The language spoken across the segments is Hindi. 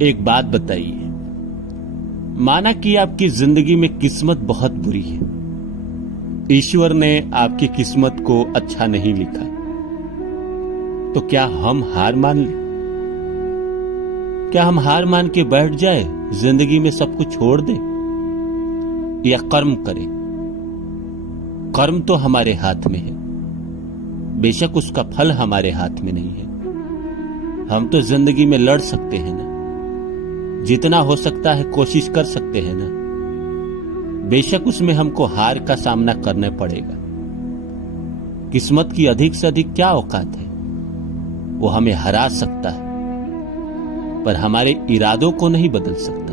एक बात बताइए, माना कि आपकी जिंदगी में किस्मत बहुत बुरी है, ईश्वर ने आपकी किस्मत को अच्छा नहीं लिखा, तो क्या हम हार मान लें? क्या हम हार मान के बैठ जाए, जिंदगी में सब कुछ छोड़ दें, या कर्म करें? कर्म तो हमारे हाथ में है, बेशक उसका फल हमारे हाथ में नहीं है। हम तो जिंदगी में लड़ सकते हैं ना, जितना हो सकता है कोशिश कर सकते हैं ना। बेशक उसमें हमको हार का सामना करना पड़ेगा। किस्मत की अधिक से अधिक क्या औकात है? वो हमें हरा सकता है, पर हमारे इरादों को नहीं बदल सकता।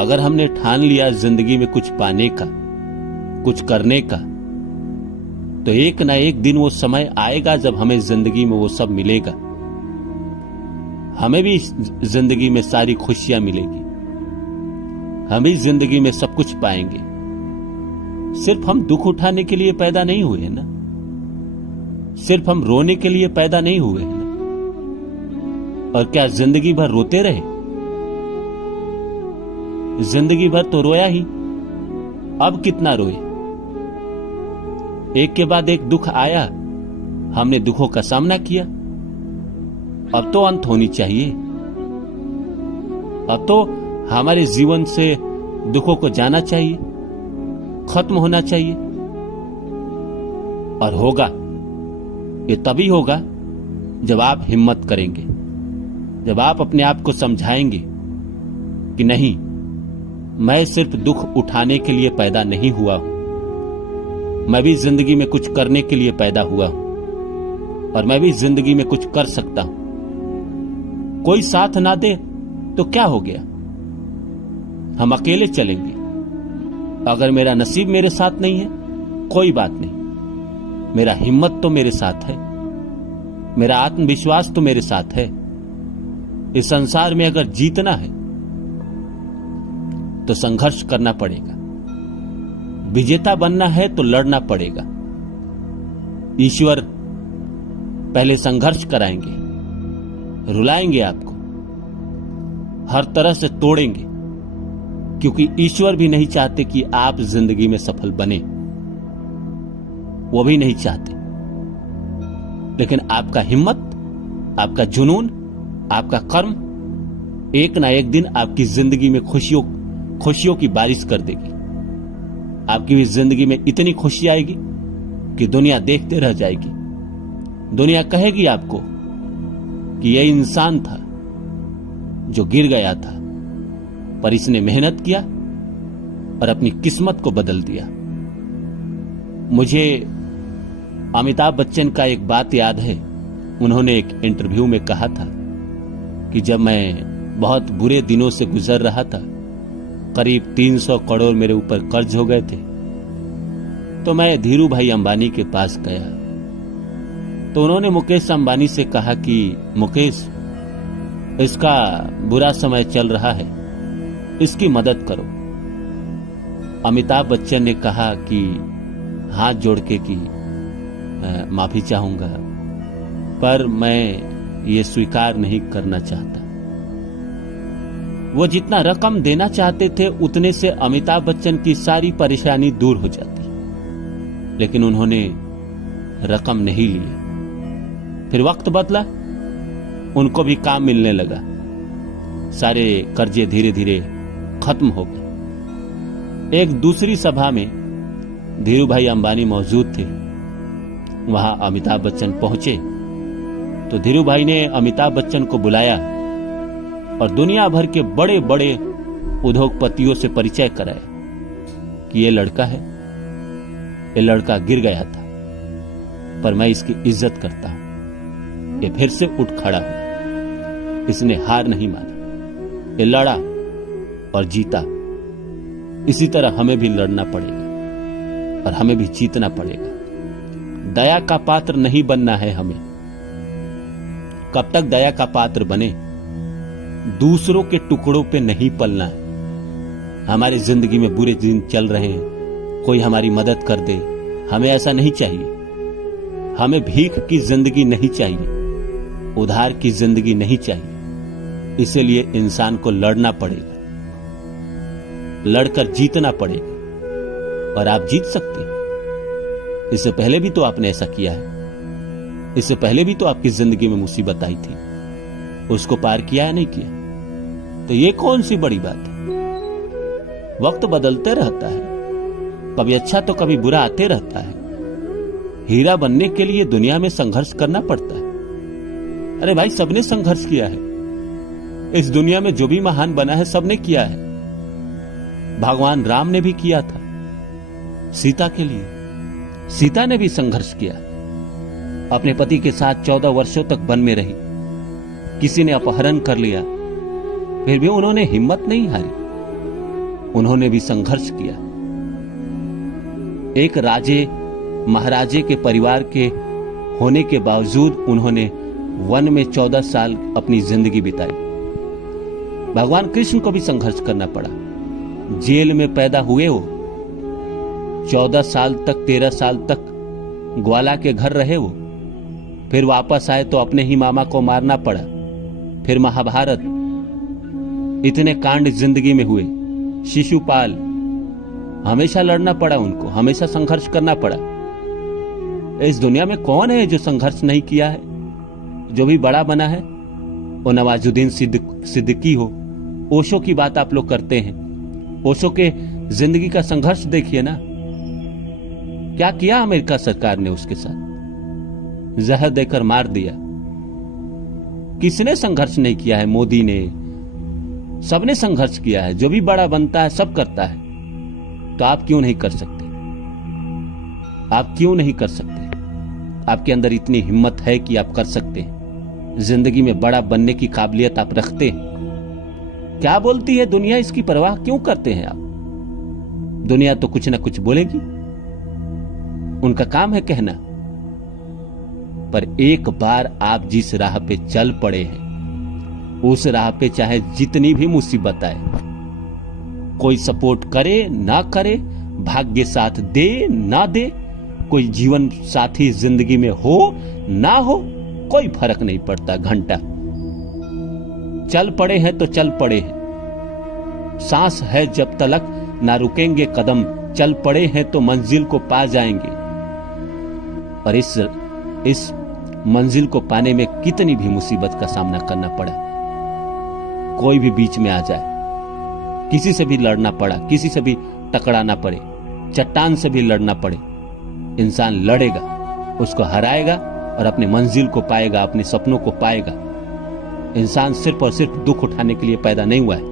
अगर हमने ठान लिया जिंदगी में कुछ पाने का, कुछ करने का, तो एक ना एक दिन वो समय आएगा जब हमें जिंदगी में वो सब मिलेगा। हमें भी जिंदगी में सारी खुशियां मिलेगी, हम भी जिंदगी में सब कुछ पाएंगे। सिर्फ हम दुख उठाने के लिए पैदा नहीं हुए हैं ना, सिर्फ हम रोने के लिए पैदा नहीं हुए हैं ना। और क्या जिंदगी भर रोते रहे? जिंदगी भर तो रोया ही, अब कितना रोए? एक के बाद एक दुख आया, हमने दुखों का सामना किया। अब तो अंत होनी चाहिए, अब तो हमारे जीवन से दुखों को जाना चाहिए, खत्म होना चाहिए। और होगा, ये तभी होगा जब आप हिम्मत करेंगे, जब आप अपने आप को समझाएंगे कि नहीं, मैं सिर्फ दुख उठाने के लिए पैदा नहीं हुआ हूं, मैं भी जिंदगी में कुछ करने के लिए पैदा हुआ हूं, और मैं भी जिंदगी में कुछ कर सकता हूं। कोई साथ ना दे तो क्या हो गया, हम अकेले चलेंगे। अगर मेरा नसीब मेरे साथ नहीं है, कोई बात नहीं, मेरा हिम्मत तो मेरे साथ है, मेरा आत्मविश्वास तो मेरे साथ है। इस संसार में अगर जीतना है तो संघर्ष करना पड़ेगा, विजेता बनना है तो लड़ना पड़ेगा। ईश्वर पहले संघर्ष कराएंगे, रुलाएंगे आपको, हर तरह से तोड़ेंगे, क्योंकि ईश्वर भी नहीं चाहते कि आप जिंदगी में सफल बने, वो भी नहीं चाहते। लेकिन आपका हिम्मत, आपका जुनून, आपका कर्म एक ना एक दिन आपकी जिंदगी में खुशियों की बारिश कर देगी। आपकी भी जिंदगी में इतनी खुशी आएगी कि दुनिया देखते रह जाएगी। दुनिया कहेगी आपको कि यह इंसान था जो गिर गया था, पर इसने मेहनत किया और अपनी किस्मत को बदल दिया। मुझे अमिताभ बच्चन का एक बात याद है। उन्होंने एक इंटरव्यू में कहा था कि जब मैं बहुत बुरे दिनों से गुजर रहा था, करीब 300 करोड़ मेरे ऊपर कर्ज हो गए थे, तो मैं धीरू भाई अंबानी के पास गया। तो उन्होंने मुकेश अंबानी से कहा कि मुकेश, इसका बुरा समय चल रहा है, इसकी मदद करो। अमिताभ बच्चन ने कहा कि हाथ जोड़ के कि माफी चाहूंगा, पर मैं ये स्वीकार नहीं करना चाहता। वो जितना रकम देना चाहते थे उतने से अमिताभ बच्चन की सारी परेशानी दूर हो जाती, लेकिन उन्होंने रकम नहीं ली। फिर वक्त बदला, उनको भी काम मिलने लगा, सारे कर्जे धीरे धीरे खत्म हो गए। एक दूसरी सभा में धीरू भाई अंबानी मौजूद थे। वहां अमिताभ बच्चन पहुंचे तो धीरू भाई ने अमिताभ बच्चन को बुलाया और दुनिया भर के बड़े बड़े उद्योगपतियों से परिचय कराया कि ये लड़का है, ये लड़का गिर गया था, पर मैं इसकी इज्जत करता हूं। ये फिर से उठ खड़ा हुआ, इसने हार नहीं माना, ये लड़ा और जीता। इसी तरह हमें भी लड़ना पड़ेगा और हमें भी जीतना पड़ेगा। दया का पात्र नहीं बनना है हमें। कब तक दया का पात्र बने? दूसरों के टुकड़ों पे नहीं पलना है। हमारी जिंदगी में बुरे दिन चल रहे हैं, कोई हमारी मदद कर दे, हमें ऐसा नहीं चाहिए। हमें भीख की जिंदगी नहीं चाहिए, उधार की जिंदगी नहीं चाहिए। इसीलिए इंसान को लड़ना पड़ेगा, लड़कर जीतना पड़ेगा, और आप जीत सकते हैं। इससे पहले भी तो आपने ऐसा किया है। इससे पहले भी तो आपकी जिंदगी में मुसीबत आई थी, उसको पार किया या नहीं किया? तो ये कौन सी बड़ी बात है? वक्त बदलते रहता है, कभी अच्छा तो कभी बुरा आते रहता है। हीरा बनने के लिए दुनिया में संघर्ष करना पड़ता है। अरे भाई, सबने संघर्ष किया है। इस दुनिया में जो भी महान बना है सबने किया है। भगवान राम ने भी किया था सीता के लिए। सीता ने भी संघर्ष किया, अपने पति के साथ 14 वर्षों तक वन में रही। किसी ने अपहरण कर लिया, फिर भी उन्होंने हिम्मत नहीं हारी, उन्होंने भी संघर्ष किया। एक राजे महाराजे के परिवार के होने के बावजूद उन्होंने वन में 14 साल अपनी जिंदगी बिताई। भगवान कृष्ण को भी संघर्ष करना पड़ा। जेल में पैदा हुए वो, 14 साल तक 13 साल तक ग्वाला के घर रहे वो, फिर वापस आए तो अपने ही मामा को मारना पड़ा। फिर महाभारत, इतने कांड जिंदगी में हुए। शिशुपाल, हमेशा लड़ना पड़ा उनको, हमेशा संघर्ष करना पड़ा। इस दुनिया में कौन है जो संघर्ष नहीं किया है? जो भी बड़ा बना है वो नवाजुद्दीन सिद्दीकी हो। ओशो की बात आप लोग करते हैं, ओशो के जिंदगी का संघर्ष देखिए ना, क्या किया अमेरिका सरकार ने उसके साथ, जहर देकर मार दिया। किसने संघर्ष नहीं किया है? मोदी ने, सबने संघर्ष किया है। जो भी बड़ा बनता है सब करता है। तो आप क्यों नहीं कर सकते? आप क्यों नहीं कर सकते? आपके अंदर इतनी हिम्मत है कि आप कर सकते हैं। जिंदगी में बड़ा बनने की काबिलियत आप रखते हैं। क्या बोलती है दुनिया, इसकी परवाह क्यों करते हैं आप? दुनिया तो कुछ ना कुछ बोलेगी, उनका काम है कहना। पर एक बार आप जिस राह पे चल पड़े हैं, उस राह पे चाहे जितनी भी मुसीबत आए, कोई सपोर्ट करे ना करे, भाग्य साथ दे ना दे, कोई जीवन साथी जिंदगी में हो ना हो, कोई फर्क नहीं पड़ता। घंटा चल पड़े हैं तो चल पड़े हैं। सांस है जब तलक ना रुकेंगे कदम, चल पड़े हैं तो मंजिल को पा जाएंगे। और इस मंजिल को पाने में कितनी भी मुसीबत का सामना करना पड़ा, कोई भी बीच में आ जाए, किसी से भी लड़ना पड़ा, किसी से भी टकराना पड़े, चट्टान से भी लड़ना पड़े, इंसान लड़ेगा, उसको हराएगा और अपने मंजिल को पाएगा, अपने सपनों को पाएगा। इंसान सिर्फ और सिर्फ दुख उठाने के लिए पैदा नहीं हुआ है।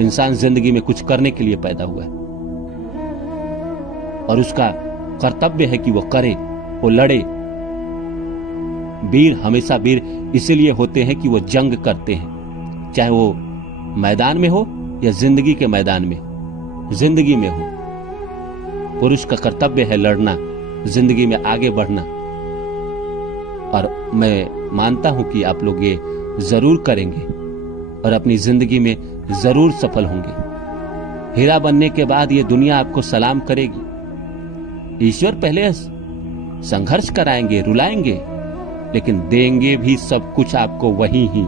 इंसान जिंदगी में कुछ करने के लिए पैदा हुआ है, और उसका कर्तव्य है कि वो करे, वो लड़े। वीर हमेशा वीर इसलिए होते हैं कि वो जंग करते हैं, चाहे वो मैदान में हो या जिंदगी के मैदान में, जिंदगी में हो। पुरुष का कर्तव्य है लड़ना, जिंदगी में आगे बढ़ना। और मैं मानता हूं कि आप लोग ये जरूर करेंगे और अपनी जिंदगी में जरूर सफल होंगे। हीरा बनने के बाद ये दुनिया आपको सलाम करेगी। ईश्वर पहले संघर्ष कराएंगे, रुलाएंगे, लेकिन देंगे भी सब कुछ आपको वही ही।